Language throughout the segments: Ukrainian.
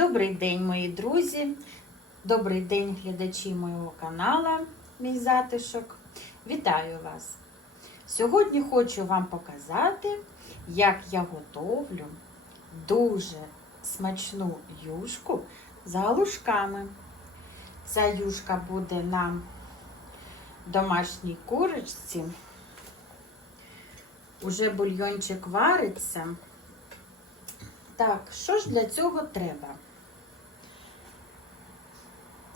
Добрий день, мої друзі. Добрий день, глядачі моєго каналу, мій затишок. Вітаю вас! Сьогодні хочу вам показати, як я готовлю дуже смачну юшку з галушками. Ця юшка буде на домашній курочці. Уже бульйончик вариться. Так, що ж для цього треба?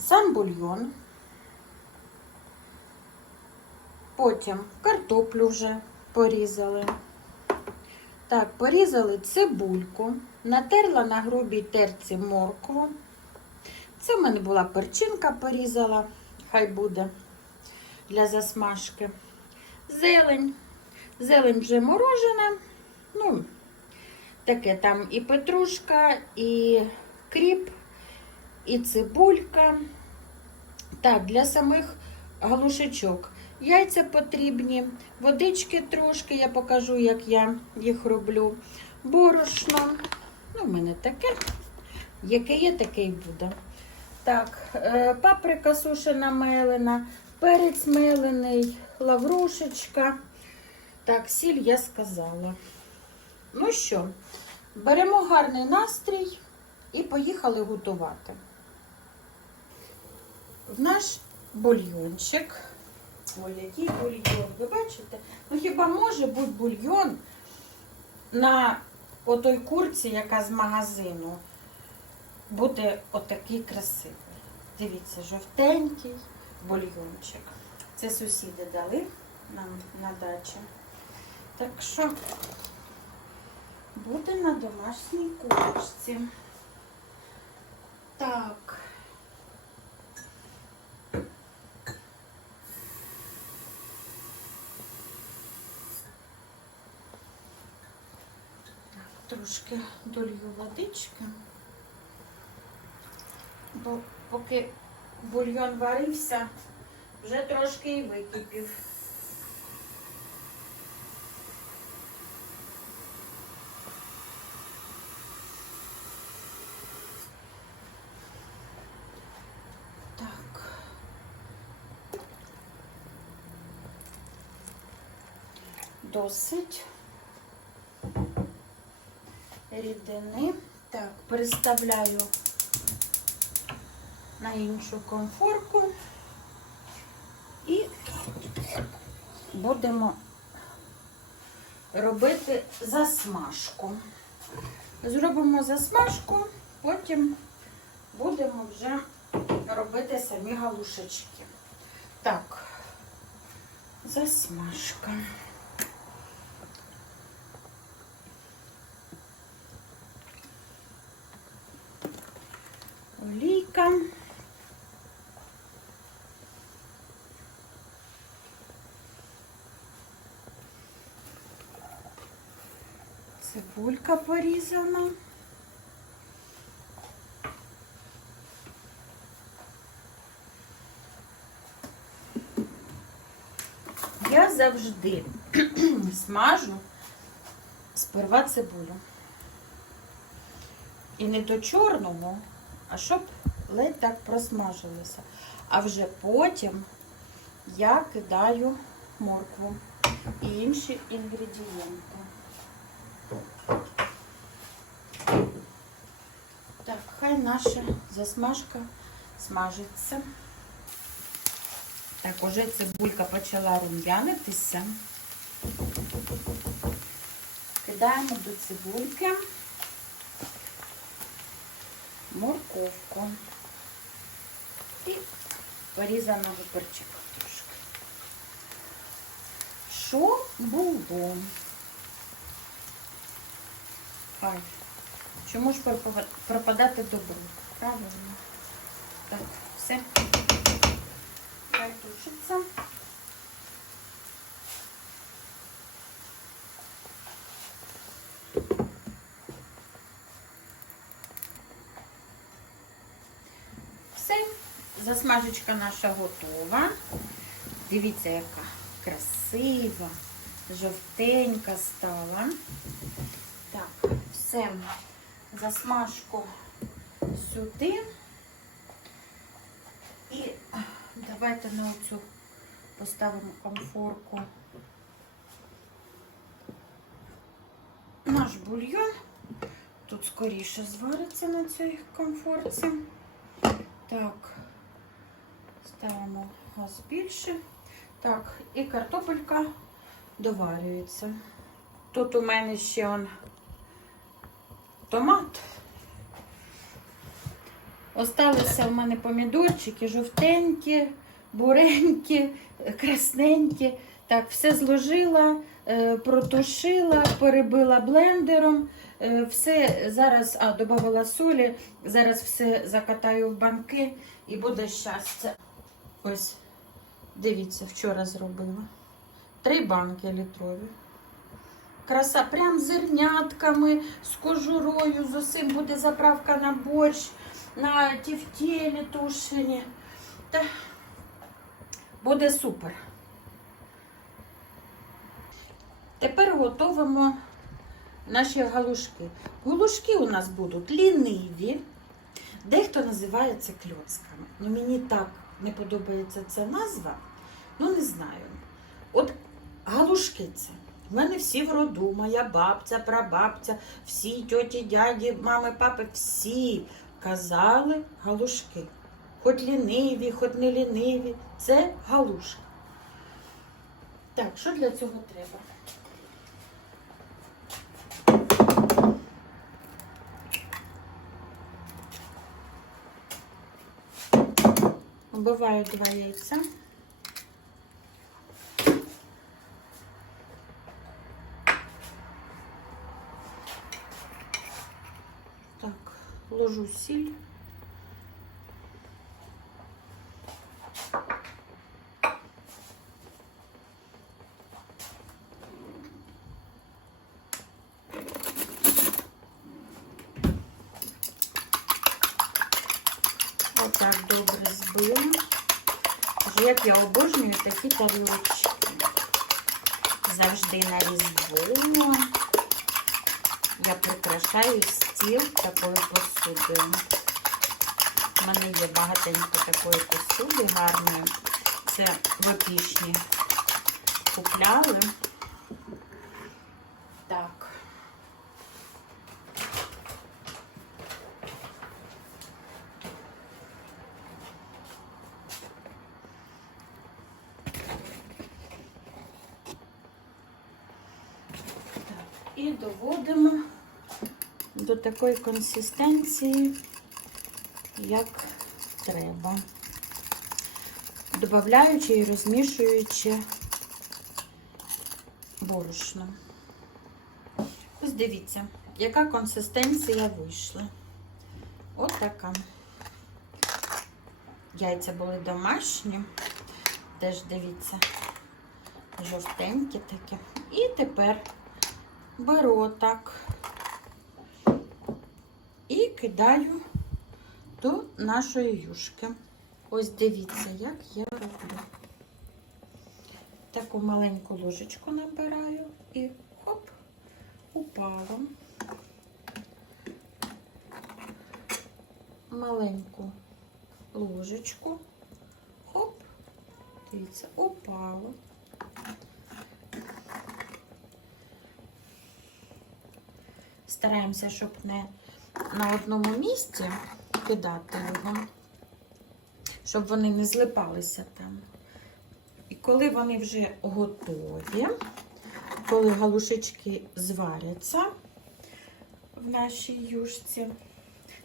Сам бульйон, потім картоплю вже порізали. Так, порізали цибульку, натерла на грубій терці моркву. Це в мене була перчинка порізала, хай буде для засмажки. Зелень. Зелень вже морожена. Ну, таке там і петрушка, і кріп, і цибулька. Так, для самих галушечок. Яйця потрібні, водички трошки, я покажу, як я їх роблю. Борошно. Ну, в мене таке, яке є, таке і буде. Так, е, паприка сушена мелена, перець мелений, лаврушечка. Так, сіль я сказала. Ну що, беремо гарний настрій і поїхали готувати. В наш бульйончик. Ой, який бульйон, ви бачите? Ну хіба може бути бульйон на отой курці, яка з магазину, буде отакий красивий. Дивіться, жовтенький бульйончик. Це сусіди дали нам на дачі. Так що буде на домашній курочці. Так. Трошки долью водички, бо поки бульйон варився, вже трошки і википів. Досить рідини. Так, переставляю на іншу конфорку і будемо робити засмажку. Зробимо засмажку, потім будемо вже робити самі галушечки. Так, засмажка. Олійка. Цибулька порізана. Я завжди смажу сперва цибулю. І не до чорного, а щоб ледь так просмажилося. А вже потім я кидаю моркву і інші інгредієнти. Так, хай наша засмажка смажиться. Так, уже цибулька почала рум'янитися. Кидаємо до цибульки морковку і порізаного перчика трошки. Що було? Ай, чому ж пропадати добро? Правильно. Так, все. Хай тушиться. Все, засмажечка наша готова. Дивіться, яка красива, жовтенька стала. Так, все, засмажку сюди. І давайте на оцю поставимо комфорку. Наш бульйон. Тут скоріше звариться на цій комфорці. Так, ставимо газ більше. Так, і картопелька доварюється. Тут у мене ще он томат. Осталися в мене помідорчики, жовтенькі, буренькі, красненькі. Так, все зложила, е, протушила, перебила блендером. Е, Все зараз, а, додавала солі. Зараз все закатаю в банки і буде щастя. Ось, дивіться, вчора зробила. Три банки літрові. Краса прям зернятками, з кожурою, з усім буде заправка на борщ, на тівтєлі тушені. Та буде супер. Тепер готуємо наші галушки. Галушки у нас будуть ліниві. Дехто називає це кльоцками. Ну, мені так не подобається ця назва. Ну, не знаю. От галушки це. В мене всі в роду, моя бабця, прабабця, всі тьоті, дяді, мами, папи, всі казали галушки. Хоч ліниві, хоч не ліниві. Це галушки. Так, що для цього треба? Вбиваю два яйця. Так, ложу сіль. Отак добре збила. Як я обожнюю такі тарілочки. Завжди на різдво. Я прикрашаю стіл такою посудою. У мене є багатенько такої посуди гарної. Це в опішні купляли. Так. І доводимо до такої консистенції, як треба. Додаючи і розмішуючи борошно. Ось дивіться, яка консистенція вийшла. От така. Яйця були домашні. Теж дивіться, жовтенькі такі. І тепер беру отак і кидаю до нашої юшки. Ось дивіться, як я роблю. Таку маленьку ложечку набираю і хоп, упало. Маленьку ложечку, хоп, дивіться, упало. Стараємося, щоб не на одному місці кидати його, щоб вони не злипалися там. І коли вони вже готові, коли галушечки зваряться в нашій юшці,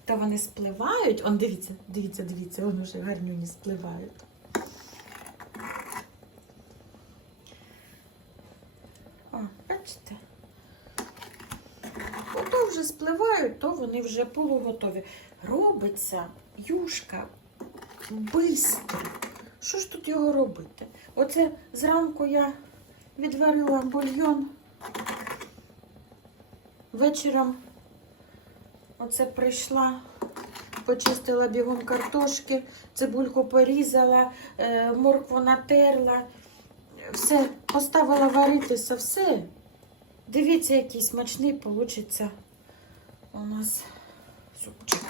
то вони спливають. Он, дивіться, дивіться, дивіться, вони вже гарнюні спливають. О, бачите? Вже спливають, то вони вже полуготові. Робиться юшка бистро. Що ж тут його робити? Оце зранку я відварила бульйон. Вечором оце прийшла, почистила бігом картошки, цибульку порізала, е, моркву натерла, все, поставила варитися, все. Дивіться, який смачний получиться у нас супчик.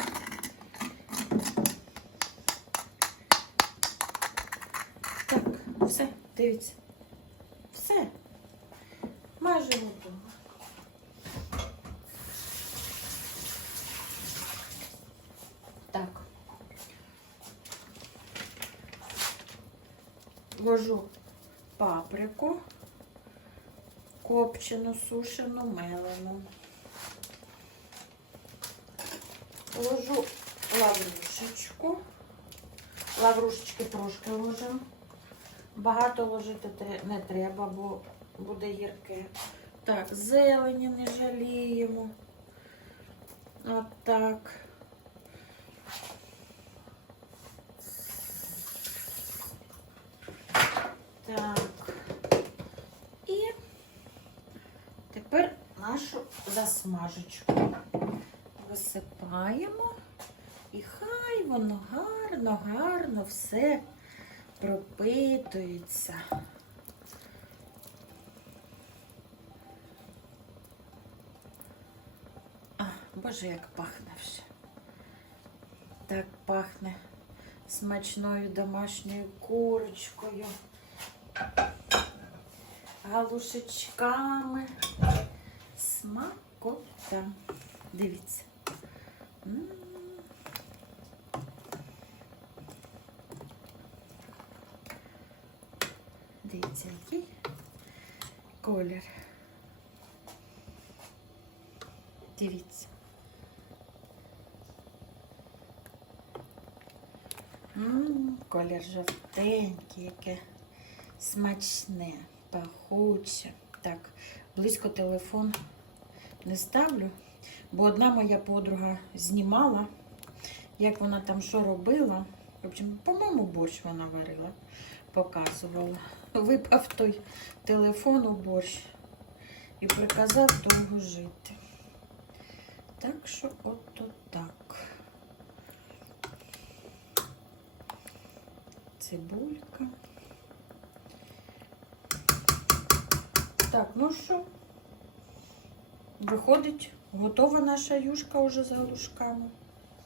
Так, все, дивіться. Все. Майже готово. Так. Ложу паприку, копчену, сушену, мелену. Ложу лаврушечку. Лаврушечки трошки ложимо. Багато ложити не треба, бо буде гірке. Так, зелені не жаліємо. От так. Так. І тепер нашу засмажечку висипаємо. І хай воно гарно, гарно все пропитується. А, Боже, як пахне вже. Так пахне смачною домашньою курочкою, галушечками. Смакота. Дивіться. Дивіться, який колір. Дивіться. Колір жовтенький, яке смачне, пахуче. Так, близько телефон не ставлю, бо одна моя подруга знімала, як вона там що робила. В общем, по-моєму, борщ вона варила, показувала. Випав той телефон у борщ і приказав довго жити. Так що от так. Цибулька. Так, ну що? Виходить, готова наша юшка уже з галушками.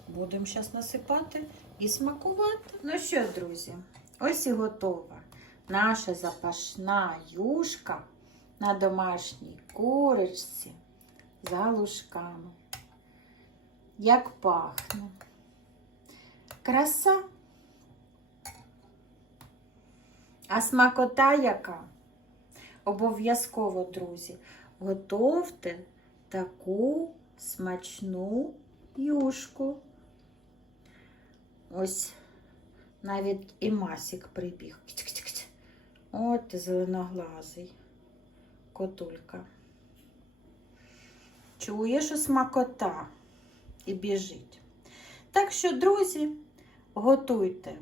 Будемо зараз насипати і смакувати. Ну що, друзі, ось і готова наша запашна юшка на домашній курочці з галушками. Як пахне. Краса. А смакота яка? Обов'язково, друзі, готовте таку смачну юшку. Ось навіть і масік прибіг. От і зеленоглазий котулька. Чує, що смакота і біжить. Так що, друзі, готуйте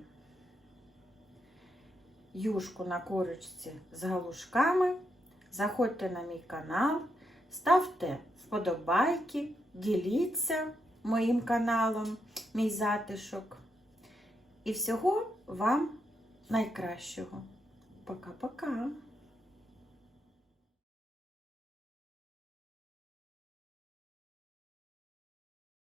юшку на корочці з галушками. Заходьте на мій канал, ставте вподобайки, діліться моїм каналом, мій затишок. І всього вам найкращого. Пока-пока!